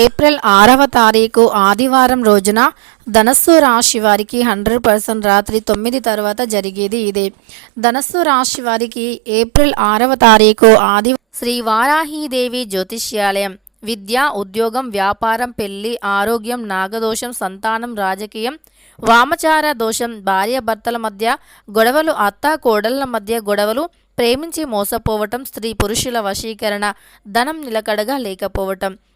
April ఆరవ తారీఖు ఆదివారం రోజున ధనస్సు రాశి వారికి హండ్రెడ్ పర్సెంట్ రాత్రి తొమ్మిది తర్వాత జరిగేది ఇదే. ధనస్సు రాశి వారికి ఏప్రిల్ ఆరవ తారీఖు ఆది శ్రీ వారాహీదేవి జ్యోతిష్యాలయం. విద్య ఉద్యోగం వ్యాపారం పెళ్ళి ఆరోగ్యం నాగదోషం సంతానం రాజకీయం వామచార దోషం భార్యాభర్తల మధ్య గొడవలు అత్త కోడళ్ళ మధ్య గొడవలు ప్రేమించి మోసపోవటం స్త్రీ పురుషుల వశీకరణ ధనం నిలకడగా లేకపోవటం.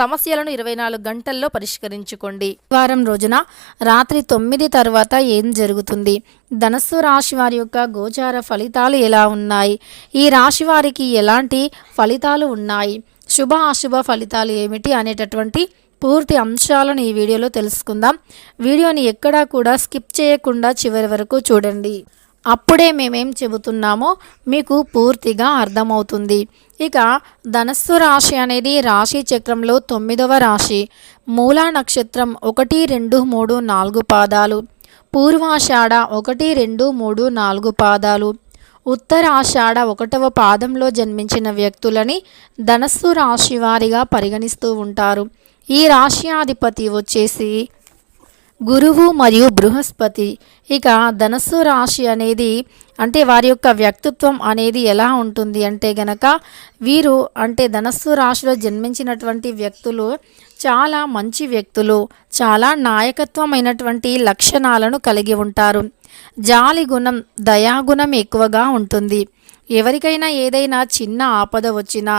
సమస్యలను ఇరవై నాలుగు గంటల్లో పరిష్కరించుకోండి. వారం రోజున రాత్రి తొమ్మిది తర్వాత ఏం జరుగుతుంది? ధనస్సు రాశి వారి యొక్క గోచార ఫలితాలు ఎలా ఉన్నాయి? ఈ రాశి వారికి ఎలాంటి ఫలితాలు ఉన్నాయి? శుభ అశుభ ఫలితాలు ఏమిటి? అనేటటువంటి పూర్తి అంశాలను ఈ వీడియోలో తెలుసుకుందాం. వీడియోని ఎక్కడా కూడా స్కిప్ చేయకుండా చివరి వరకు చూడండి. అప్పుడే మేమేం చెబుతున్నామో మీకు పూర్తిగా అర్థమవుతుంది. ఇక ధనస్సు రాశి అనేది రాశి చక్రంలో తొమ్మిదవ రాశి. మూలా నక్షత్రం ఒకటి రెండు మూడు నాలుగు పాదాలు. పూర్వాషాఢ ఒకటి రెండు మూడు నాలుగు పాదాలు. ఉత్తరాషాఢ ఒకటవ పాదంలో జన్మించిన వ్యక్తులని ధనస్సు రాశి వారిగా పరిగణిస్తూ ఉంటారు. ఈ రాశ్యాధిపతి వచ్చేసి గురువు మరియు బృహస్పతి. ఇక ధనస్సు రాశి అనేది అంటే వారి యొక్క వ్యక్తిత్వం అనేది ఎలా ఉంటుంది అంటే గనక వీరు అంటే ధనస్సు రాశిలో జన్మించినటువంటి వ్యక్తులు చాలా మంచి వ్యక్తులు చాలా నాయకత్వమైనటువంటి లక్షణాలను కలిగి ఉంటారు. జాలి గుణం దయాగుణం ఎక్కువగా ఉంటుంది. ఎవరికైనా ఏదైనా చిన్న ఆపద వచ్చినా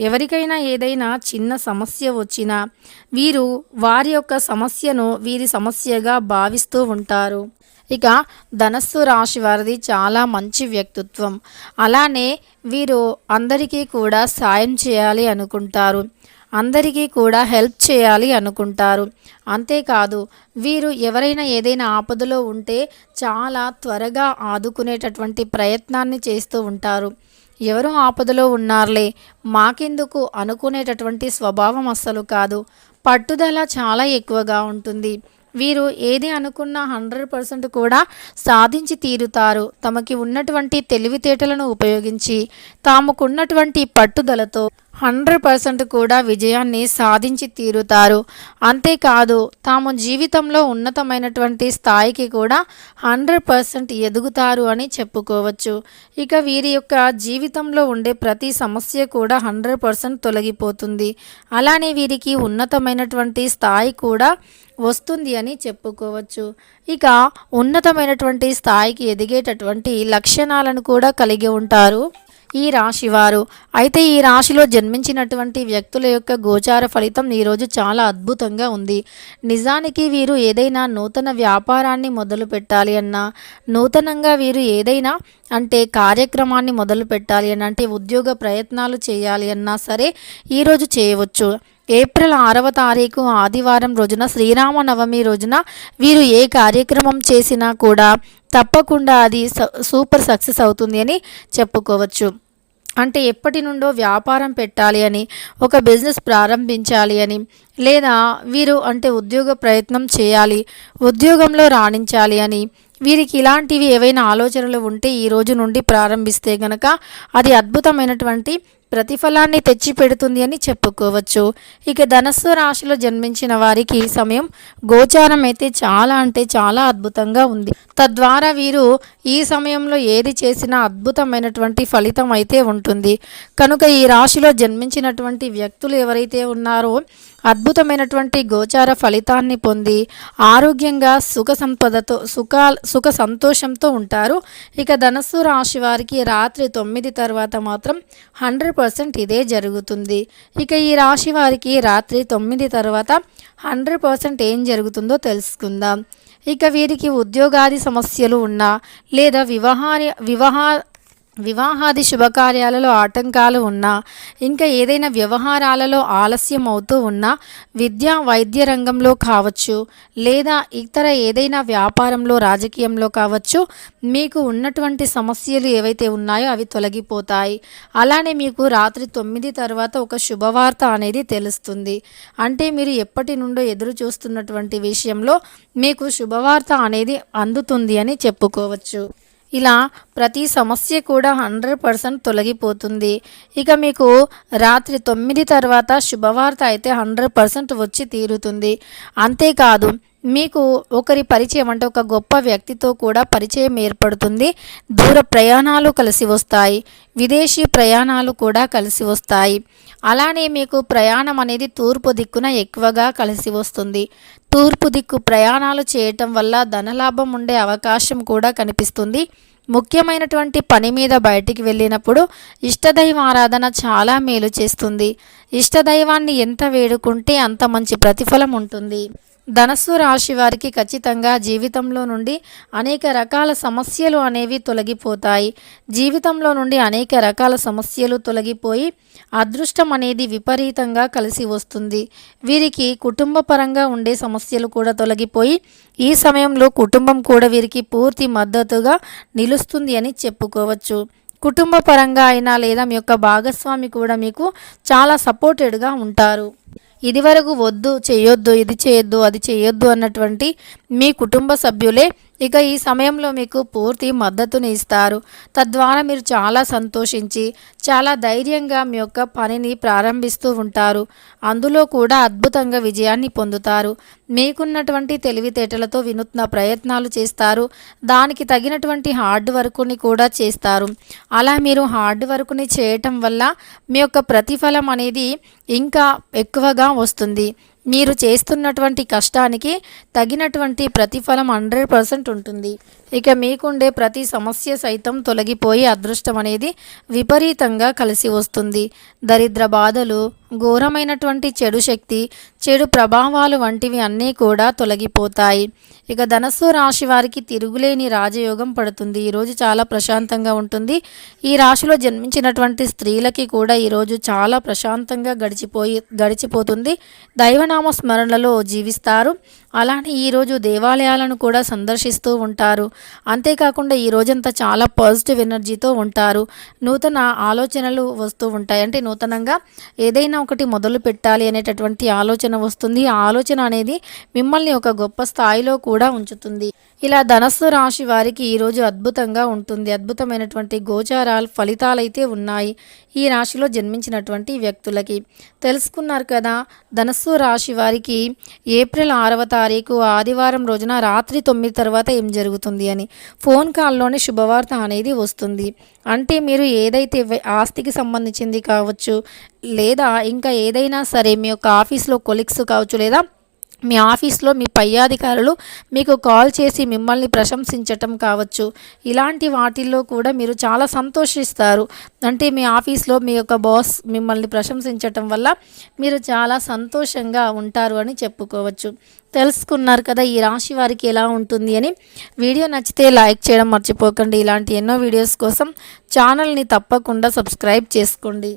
ఎవరికైనా ఏదైనా చిన్న సమస్య వచ్చినా వీరు వారి యొక్క సమస్యను వీరి సమస్యగా భావిస్తూ ఉంటారు. ఇక ధనస్సు రాశి వారిది చాలా మంచి వ్యక్తిత్వం. అలానే వీరు అందరికీ కూడా సాయం చేయాలి అనుకుంటారు. అందరికీ కూడా హెల్ప్ చేయాలి అనుకుంటారు. అంతేకాదు వీరు ఎవరైనా ఏదైనా ఆపదలో ఉంటే చాలా త్వరగా ఆదుకునేటటువంటి ప్రయత్నాన్ని చేస్తూ ఉంటారు. ఎవరు ఆపదలో ఉన్నారులే మాకెందుకు అనుకునేటటువంటి స్వభావం అస్సలు కాదు. పట్టుదల చాలా ఎక్కువగా ఉంటుంది. వీరు ఏది అనుకున్నా హండ్రెడ్ పర్సెంట్ కూడా సాధించి తీరుతారు. తమకి ఉన్నటువంటి తెలివితేటలను ఉపయోగించి తాముకున్నటువంటి పట్టుదలతో హండ్రెడ్ పర్సెంట్ కూడా విజయాన్ని సాధించి తీరుతారు. అంతేకాదు తాము జీవితంలో ఉన్నతమైనటువంటి స్థాయికి కూడా హండ్రెడ్ పర్సెంట్ ఎదుగుతారు అని చెప్పుకోవచ్చు. ఇక వీరి యొక్క జీవితంలో ఉండే ప్రతి సమస్య కూడా హండ్రెడ్ పర్సెంట్ తొలగిపోతుంది. అలానే వీరికి ఉన్నతమైనటువంటి స్థాయి కూడా వస్తుంది అని చెప్పుకోవచ్చు. ఇక ఉన్నతమైనటువంటి స్థాయికి ఎదిగేటటువంటి లక్షణాలను కూడా కలిగి ఉంటారు. ఈ రాశివారు. అయితే ఈ రాశిలో జన్మించినటువంటి వ్యక్తుల యొక్క గోచార ఫలితం ఈరోజు చాలా అద్భుతంగా ఉంది. నిజానికి వీరు ఏదైనా నూతన వ్యాపారాన్ని మొదలు పెట్టాలి అన్నా నూతనంగా వీరు ఏదైనా అంటే కార్యక్రమాన్ని మొదలు పెట్టాలి అన్న అంటే ఉద్యోగ ప్రయత్నాలు చేయాలి అన్నా సరే ఈరోజు చేయవచ్చు. ఏప్రిల్ ఆరవ తారీఖు ఆదివారం రోజున శ్రీరామనవమి రోజున వీరు ఏ కార్యక్రమం చేసినా కూడా తప్పకుండా అది సూపర్ సక్సెస్ అవుతుంది అని చెప్పుకోవచ్చు. అంటే ఎప్పటి నుండో వ్యాపారం పెట్టాలి అని ఒక బిజినెస్ ప్రారంభించాలి అని లేదా వీరు అంటే ఉద్యోగ ప్రయత్నం చేయాలి ఉద్యోగంలో రాణించాలి అని వీరికి ఇలాంటివి ఏవైనా ఆలోచనలు ఉంటే ఈ రోజు నుండి ప్రారంభిస్తే గనక అది అద్భుతమైనటువంటి ప్రతిఫలాన్ని తెచ్చిపెడుతుంది అని చెప్పుకోవచ్చు. ఇక ధనస్సు రాశిలో జన్మించిన వారికి ఈ సమయం గోచారం అయితే చాలా అంటే చాలా అద్భుతంగా ఉంది. తద్వారా వీరు ఈ సమయంలో ఏది చేసినా అద్భుతమైనటువంటి ఫలితం అయితే ఉంటుంది. కనుక ఈ రాశిలో జన్మించినటువంటి వ్యక్తులు ఎవరైతే ఉన్నారో అద్భుతమైనటువంటి గోచార ఫలితాన్ని పొంది ఆరోగ్యంగా సుఖ సంపదతో సుఖ సుఖ సంతోషంతో ఉంటారు. ఇక ధనస్సు రాశి వారికి రాత్రి తొమ్మిది తర్వాత మాత్రం హండ్రెడ్ పర్సెంట్ ఇదే జరుగుతుంది. ఇక ఈ రాశి వారికి రాత్రి తొమ్మిది తర్వాత హండ్రెడ్ పర్సెంట్ ఏం జరుగుతుందో తెలుసుకుందాం. ఇక వీరికి ఉద్యోగాది సమస్యలు ఉన్నా లేదా వివాహారి వివాహ వివాహాది శుభకార్యాలలో ఆటంకాలు ఉన్నా ఇంకా ఏదైనా వ్యవహారాలలో ఆలస్యం అవుతూ ఉన్నా విద్య వైద్య రంగంలో కావచ్చు లేదా ఇతర ఏదైనా వ్యాపారంలో రాజకీయంలో కావచ్చు మీకు ఉన్నటువంటి సమస్యలు ఏవైతే ఉన్నాయో అవి తొలగిపోతాయి. అలానే మీకు రాత్రి తొమ్మిది తర్వాత ఒక శుభవార్త అనేది తెలుస్తుంది. అంటే మీరు ఎప్పటి నుండో ఎదురు చూస్తున్నటువంటి విషయంలో మీకు శుభవార్త అనేది అందుతుంది అని చెప్పుకోవచ్చు. ఇలా ప్రతి సమస్య కూడా హండ్రెడ్ పర్సెంట్ తొలగిపోతుంది. ఇక మీకు రాత్రి తొమ్మిది తర్వాత శుభవార్త అయితే హండ్రెడ్ పర్సెంట్ వచ్చి తీరుతుంది. అంతేకాదు మీకు ఒకరి పరిచయం అంటే ఒక గొప్ప వ్యక్తితో కూడా పరిచయం ఏర్పడుతుంది. దూర ప్రయాణాలు కలిసి వస్తాయి. విదేశీ ప్రయాణాలు కూడా కలిసి వస్తాయి. అలానే మీకు ప్రయాణం అనేది తూర్పు దిక్కున ఎక్కువగా కలిసి వస్తుంది. తూర్పు దిక్కు ప్రయాణాలు చేయటం వల్ల ధనలాభం ఉండే అవకాశం కూడా కనిపిస్తుంది. ముఖ్యమైనటువంటి పని మీద బయటికి వెళ్ళినప్పుడు ఇష్టదైవ ఆరాధన చాలా మేలు చేస్తుంది. ఇష్టదైవాన్ని ఎంత వేడుకుంటే అంత మంచి ప్రతిఫలం ఉంటుంది. ధనస్సు రాశి వారికి ఖచ్చితంగా జీవితంలో నుండి అనేక రకాల సమస్యలు అనేవి తొలగిపోతాయి. జీవితంలో నుండి అనేక రకాల సమస్యలు తొలగిపోయి అదృష్టం అనేది విపరీతంగా కలిసి వస్తుంది. వీరికి కుటుంబ పరంగా ఉండే సమస్యలు కూడా తొలగిపోయి ఈ సమయంలో కుటుంబం కూడా వీరికి పూర్తి మద్దతుగా నిలుస్తుంది అని చెప్పుకోవచ్చు. కుటుంబ పరంగా అయినా లేదా మీ యొక్క భాగస్వామి కూడా మీకు చాలా సపోర్టెడ్గా ఉంటారు. ఇదివరకు వద్దు చేయొద్దు ఇది చేయొద్దు అది చేయొద్దు అన్నటువంటి మీ కుటుంబ సభ్యులే ఇక ఈ సమయంలో మీకు పూర్తి మద్దతుని ఇస్తారు. తద్వారా మీరు చాలా సంతోషించి చాలా ధైర్యంగా మీ యొక్క పనిని ప్రారంభిస్తూ ఉంటారు. అందులో కూడా అద్భుతంగా విజయాన్ని పొందుతారు. మీకున్నటువంటి తెలివితేటలతో వినూత్న ప్రయత్నాలు చేస్తారు. దానికి తగినటువంటి హార్డ్ వర్క్ని కూడా చేస్తారు. అలా మీరు హార్డ్ వర్క్ని చేయటం వల్ల మీ యొక్క ప్రతిఫలం అనేది ఇంకా ఎక్కువగా వస్తుంది. మీరు చేస్తున్నటువంటి కష్టానికి తగినటువంటి ప్రతిఫలం హండ్రెడ్ పర్సెంట్ ఉంటుంది. ఇక మీకుండే ప్రతి సమస్య సైతం తొలగిపోయి అదృష్టం అనేది విపరీతంగా కలిసి వస్తుంది. దరిద్ర బాధలు ఘోరమైనటువంటి చెడు శక్తి చెడు ప్రభావాలు వంటివి అన్నీ కూడా తొలగిపోతాయి. ఇక ధనస్సు రాశి వారికి తిరుగులేని రాజయోగం పడుతుంది. ఈరోజు చాలా ప్రశాంతంగా ఉంటుంది. ఈ రాశిలో జన్మించినటువంటి స్త్రీలకి కూడా ఈరోజు చాలా ప్రశాంతంగా గడిచిపోయి గడిచిపోతుంది. దైవనామ స్మరణలో జీవిస్తారు. అలానే ఈరోజు దేవాలయాలను కూడా సందర్శిస్తూ ఉంటారు. అంతేకాకుండా ఈ రోజంతా చాలా పాజిటివ్ ఎనర్జీతో ఉంటారు. నూతన ఆలోచనలు వస్తూ ఉంటాయి. అంటే నూతనంగా ఏదైనా ఏదైనా ఒకటి మొదలు పెట్టాలి అనేటటువంటి ఆలోచన వస్తుంది. ఆ ఆలోచన అనేది మిమ్మల్ని ఒక గొప్ప స్థాయిలో కూడా ఉంచుతుంది. ఇలా ధనస్సు రాశి వారికి ఈరోజు అద్భుతంగా ఉంటుంది. అద్భుతమైనటువంటి గోచారాలు ఫలితాలైతే ఉన్నాయి ఈ రాశిలో జన్మించినటువంటి వ్యక్తులకి. తెలుసుకున్నారు కదా ధనస్సు రాశి వారికి ఏప్రిల్ ఆరవ తారీఖు ఆదివారం రోజున రాత్రి తొమ్మిది తర్వాత ఏం జరుగుతుంది అని ఫోన్ కాల్లోనే శుభవార్త అనేది వస్తుంది. అంటే మీరు ఏదైతే ఆస్తికి సంబంధించింది కావచ్చు లేదా ఇంకా ఏదైనా సరే మీ యొక్క ఆఫీస్లో కొలిక్స్ కావచ్చు లేదా మీ ఆఫీస్లో మీ పై అధికారులు మీకు కాల్ చేసి మిమ్మల్ని ప్రశంసించటం కావచ్చు. ఇలాంటి వాటిల్లో కూడా మీరు చాలా సంతోషిస్తారు. అంటే మీ ఆఫీస్లో మీ యొక్క బాస్ మిమ్మల్ని ప్రశంసించటం వల్ల మీరు చాలా సంతోషంగా ఉంటారు అని చెప్పుకోవచ్చు. తెలుసుకున్నారు కదా ఈ రాశి వారికి ఎలా ఉంటుంది అని. వీడియో నచ్చితే లైక్ చేయడం మర్చిపోకండి. ఇలాంటి ఎన్నో వీడియోస్ కోసం ఛానల్ని తప్పకుండా సబ్స్క్రైబ్ చేసుకోండి.